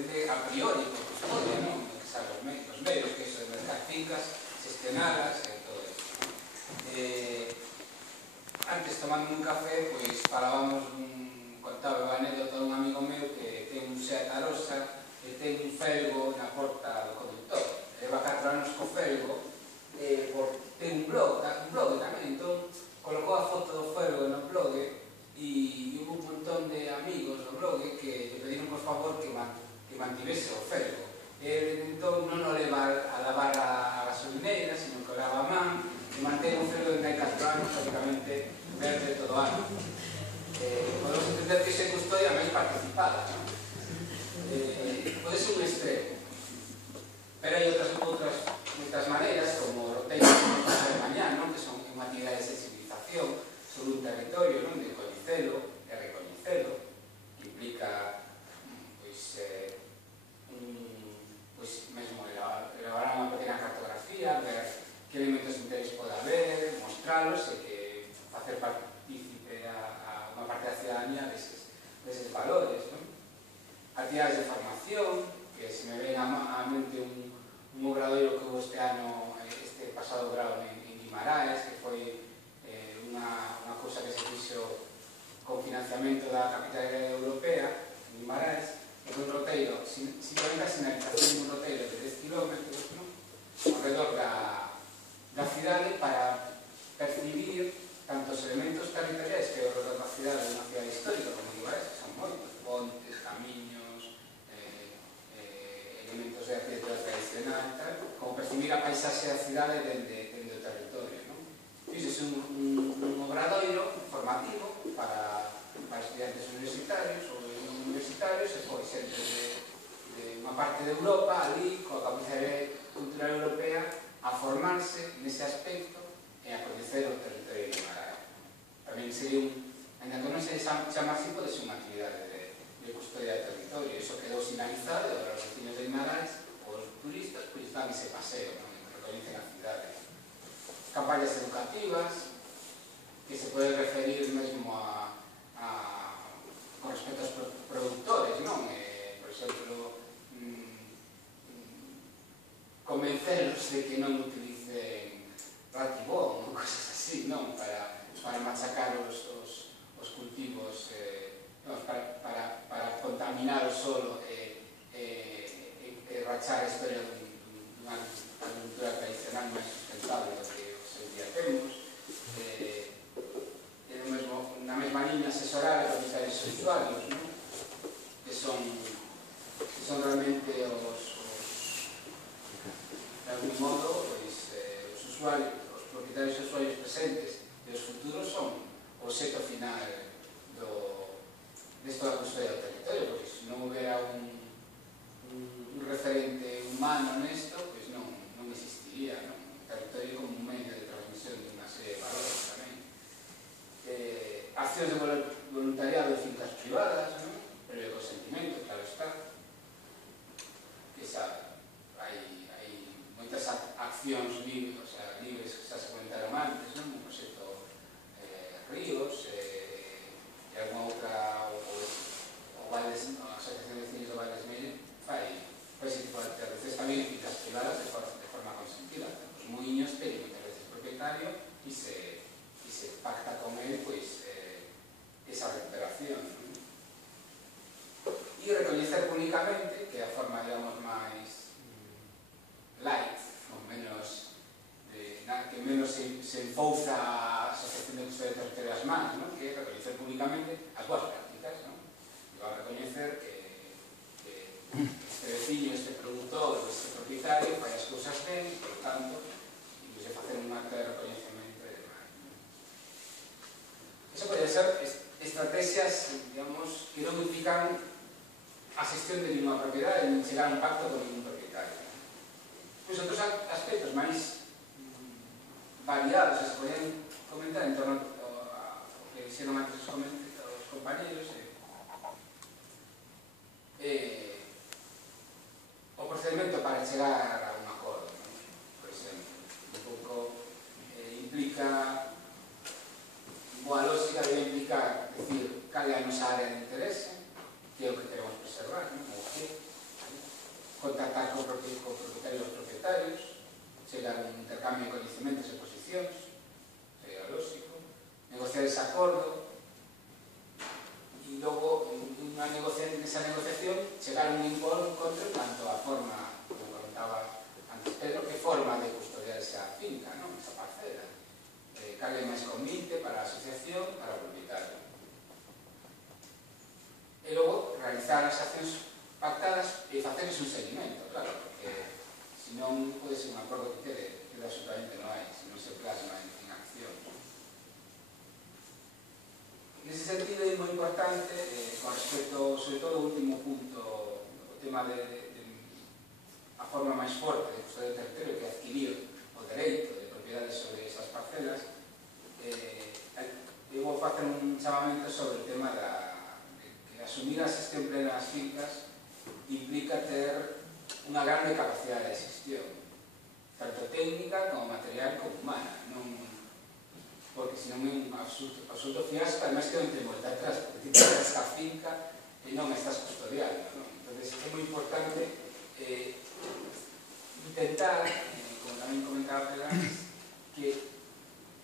entende a priori por custodia, non? Os medios, que son mercar fincas, gestionadas e todo eso. Antes, tomando un café, pois falábamos contaba a anécdota dun amigo meu que ten un Seat Arosa e ten un felgo na porta do conductor. Leva 4 anos co felgo, ten un blog tamén, entón colocou a foto do felgo no blog e hubo un montón de amigos do blog que lle pediron por favor que mantivese o felgo. Entón non o leva a lavar a gasolineira, sino que o lava a man e mantén o felgo de 4 anos prácticamente verde todo o ano. Podemos entender que iso é custodia máis participada, non? Pode ser un extremo, pero hai outras moitas maneiras, como o roteiro que nos pasa de mañá, que son unha actividade de sensibilización sobre un territorio, de coñecelo e recoñecelo, que implica mesmo elaborar unha pequena cartografía, ver que elementos de interés pode haber, mostralos e que facer partícipe a unha parte da ciudadanía deses valores. Actividades de formación, que se me ven á mente un obradoiro que hubo este ano, este pasado grado en Guimaraes, que foi unha cousa que se fixo con financiamento da capitalidade europea en Guimaraes, que foi un roteiro, simplemente a sinalización dun roteiro de 10 km alrededor da cidade para percibir tanto os elementos territoriais que é o redor da cidade, de unha cidade histórica como Guimaraes, que son moitos, pontes, camiños, elementos de arquitectura tradicional, como percibir a paisaxe da cidade dende o territorio. Fíxese un obradoiro formativo para estudiantes universitarios ou universitarios e foi xente de unha parte de Europa ali, coa capacidade cultural europea, a formarse nese aspecto e a coñecer o territorio de Guimaraes. Tamén sería ainda que non se chama así, pode ser unha actividade de custodia de territorio. Iso quedou sinalizado, e agora os vecinos de Guimaraes, os turistas, pois dan ese paseo, que recoñecen a cidade. Campañas educativas, que se pode referir mesmo con respecto aos productores, non? Por exemplo, convenceros de que non utilicen ratibón ou cosas así, non? Para machacar os cultivos, para contaminar o solo e rachar a historia dunha agricultura tradicional máis sustentable do que hoxe en día temos. Na mesma liña asesorar a comisarios usuarios, que son realmente de algún modo os usuarios, os propietarios e usuarios presentes e os futuros son o obxecto final desto da custodia do territorio, porque se non houbera un referente humano nesto, pois non existiría, o territorio como un medio de transmisión de unha serie de valores tamén. Accións de voluntariado de fincas privadas, previo consentimento, claro está, que xa hai moitas accións libres que xa se comentaron antes, un proxecto Ríos e alguna outra, a Asociación de Vecinos do Valles Medio fai ese tipo de actividades tamén en fincas privadas de forma consentida. Os muiños teñen moitas veces propietario e se pacta con ele esa recuperación. E recoñecer públicamente, que é a forma, digamos, máis light, que menos se enfouza a Asociación de Custodia de Territorio das mans, que é recoñecer públicamente as súas prácticas, e vai recoñecer que este veciño, este productor, este propietario fai as cousas ben, por tanto, se facer un acto de recoñecemento e demais. Eso pode ser estrategias, digamos, que non implican a xestión de ninguna propiedade, nin chegar a un pacto con ningún propietario. Pois outros aspectos máis variados se poden comentar en torno ao que dixeron antes os compañeros, o procedimento para chegar a un acordo, por exemplo, un pouco implica, boa lógica debe implicar, decir, cal é a nosa área de interese, que é o que queremos preservar, o que, contactar con propietarios dos propietarios, chegar a un intercambio de coñecementos e posicións, sería lógico, negociar ese acordo, e logo, nesa negociación, chegar a un encontro tanto a forma, como comentaba antes Pedro, que forma de custodiar esa finca, esa parcela. Cal é máis convinte para a asociación, para o propietario. E logo, realizar as accións pactadas e facerles un seguimento, claro, porque senón pode ser un acordo que quede absolutamente no hai, se non se plasma en acción. Nese sentido é moi importante, con respecto, sobre todo, ao último punto, o tema de a forma máis forte de custodia do territorio, que é adquirir o dereito de propiedade sobre esas parcelas. Eu vou facer un chamamento sobre o tema que asumir a xestión plena das fincas implica ter unha grande capacidade de xestión, tanto técnica como material como humana, porque senón é un absoluto fiasco, además que non te volta atrás, porque ti tens a finca e non estás custodiando. Entón, é moi importante intentar, como tamén comentaba Pedro antes, que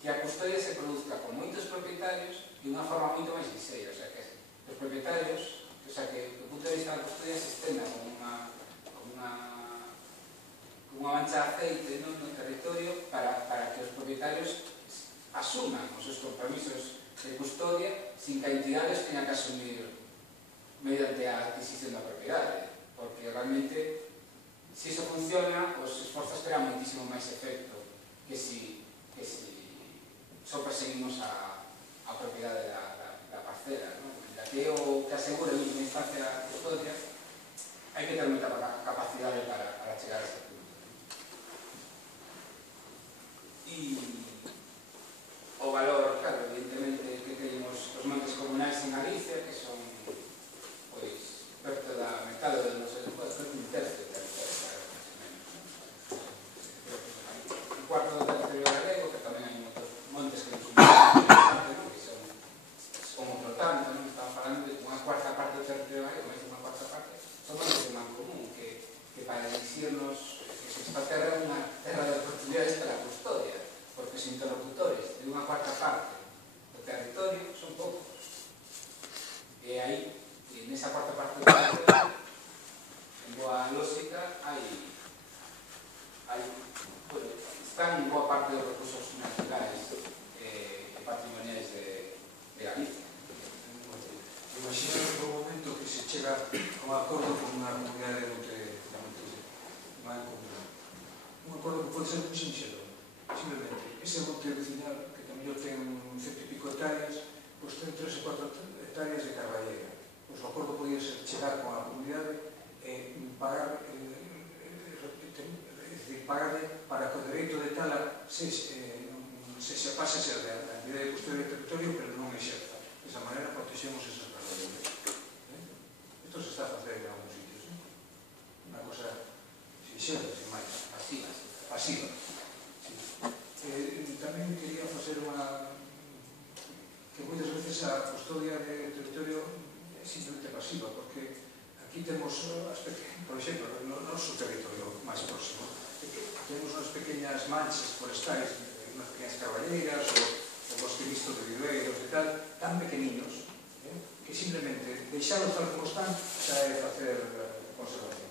a custodia se produzca con moitos propietarios de unha forma moito máis liseira, o sea, que os propietarios, o sea, que do punto de vista da custodia se estenda como unha mancha de aceite no territorio para que os propietarios asuman os seus compromisos de custodia sin que a entidade os teña que asumir mediante a adquisición da propiedade, porque realmente, se iso funciona, os esforzos terán moitísimo máis efecto que si só perseguimos a propiedade da parcela. Da que o que asegura en última instancia a custodia, hai que ter moita capacidade para chegar a ese punto. E o valor, claro, evidentemente, que temos os montes comunais en Galicia, que son, pois, perto da metade do noso territorio, un tercio do territorio, claro, un cuarto do territorio galego, que tamén hai moitos montes que non son que son como flotando, estamos falando de unha cuarta parte do territorio galego, máis de unha cuarta parte, son montes de man común, que para dicirnos que esta terra é unha terra de oportunidades para a custodia, porque os interlocutores de unha cuarta parte do territorio son poucos. E aí, nesa cuarta parte do territorio, en boa lógica, están boa parte dos recursos naturales e patrimoniais de Galicia. Imaginemos por un momento que se chega con acordo con unha comunidade de un acordo que pode ser moi sinxelo. Simplemente, ese monte vecinal, que tamén ten 100 e pico hectáreas, pois ten 3 ou 4 hectáreas de carballeira. Pois o acordo podía ser chegar con a comunidade e pagar, para que o dereito de tala se pase a ser da entidade de custodia do territorio, pero non exerza. De esa maneira protexemos esas carballeiras. Isto se está a facer en algúns sitios. Unha cosa sinxela, sin máis. Pasiva. Tamén quería facer que moitas veces a custodia de territorio é simplemente pasiva, porque aquí temos, por exemplo, no noso territorio máis próximo, temos unhas pequeñas manchas forestais, unhas pequeñas carballeiras, o bosque visto de viveiros e tal, tan pequeninos, que simplemente deixalos tal como están xa é facer conservación.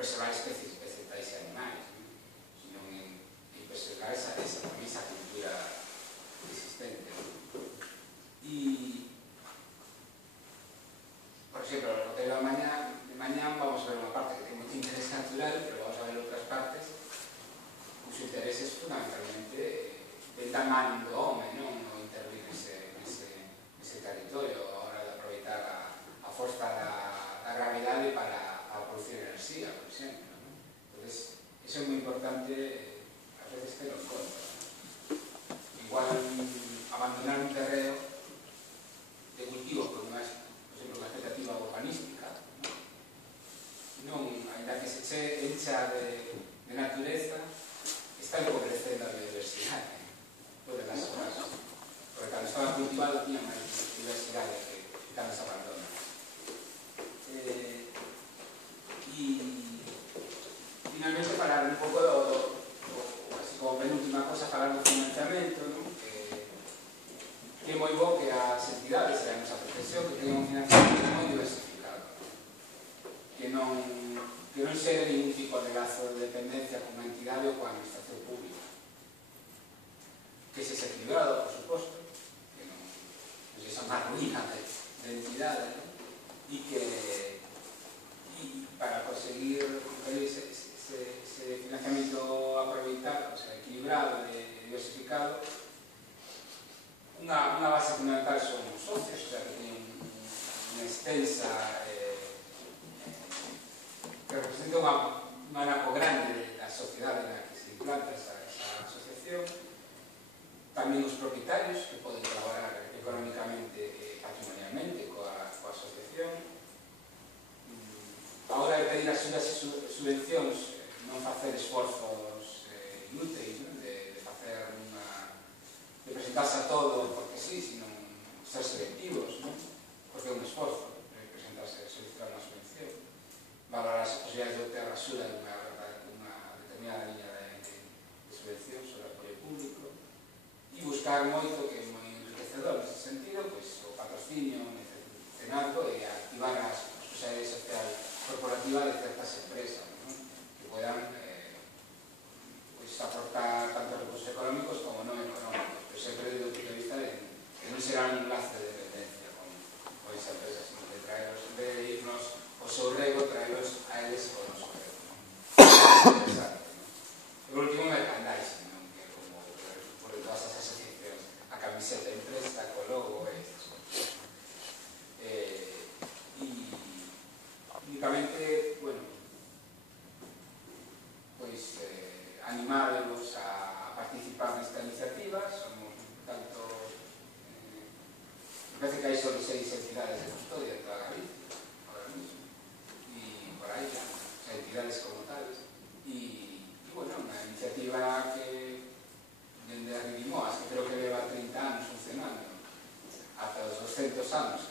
Preservar especies vegetales man do home, non? No intervir nese territorio a hora de aproveitar a forza da gravidade para producir enerxía, por exemplo. Entón, iso é moi importante, a veces ter en conta. Igual abandonar un terreo de cultivo por unha expectativa urbanística, non, ainda que se encha de natureza, está empobrecendo a biodiversidade. Pode dar casos. Porque cando estaba cultivado tiña máis diversidade que cando se abandona. E finalmente falar un pouco así como penúltima cosa, falar do financiamento, que é moi bo que as entidades e a nosa profesión que teñen un financiamento moi diversificado, que non xere ningún tipo de lazo de dependencia con unha entidade ou coa administración pública, que se equilibrado, por suposto, que non se xa unha ruína de entidade, e que para conseguir ese financiamento aproveitado, o sea, equilibrado e diversificado, unha base fundamental son os socios, o sea, que teñen unha extensa que representa un anaco grande da sociedade na que se implanta esa asociación. Tamén os propietarios que poden colaborar económicamente e patrimonialmente coa asociación. A hora de pedir axudas e subvencións, non facer esforzos inúteis, de facer de presentarse a todo porque sí, sino ser selectivos, porque é un esforzo presentarse a solicitar unha subvención, valorar as posibilidades de obter axuda dunha determinada liña de subvención sobre apoio público e buscar moito, que é moi enriquecedor nese sentido, o patrocinio mecenazgo e activar a responsabilidade social corporativa de certas empresas que puedan aportar tanto recursos económicos como non económicos, pero sempre desde o punto de vista de que non será un lazo de dependencia con esa empresa, sino de traeros, en vez de irnos o seu rego, traeros a eles o noso rego. E por último, merchandising, que como por todas as asociacións, a camiseta impresa, co logo e estas cosas. E únicamente, bueno, pois animádelos a participar nesta iniciativa. Somos tanto me parece que hai só 6 entidades de custodia en toda Galicia ahora mismo e por aí entidades como tales e bueno, unha iniciativa que dende a Ridimoas, que creo que leva 30 anos funcionando ata os 200 anos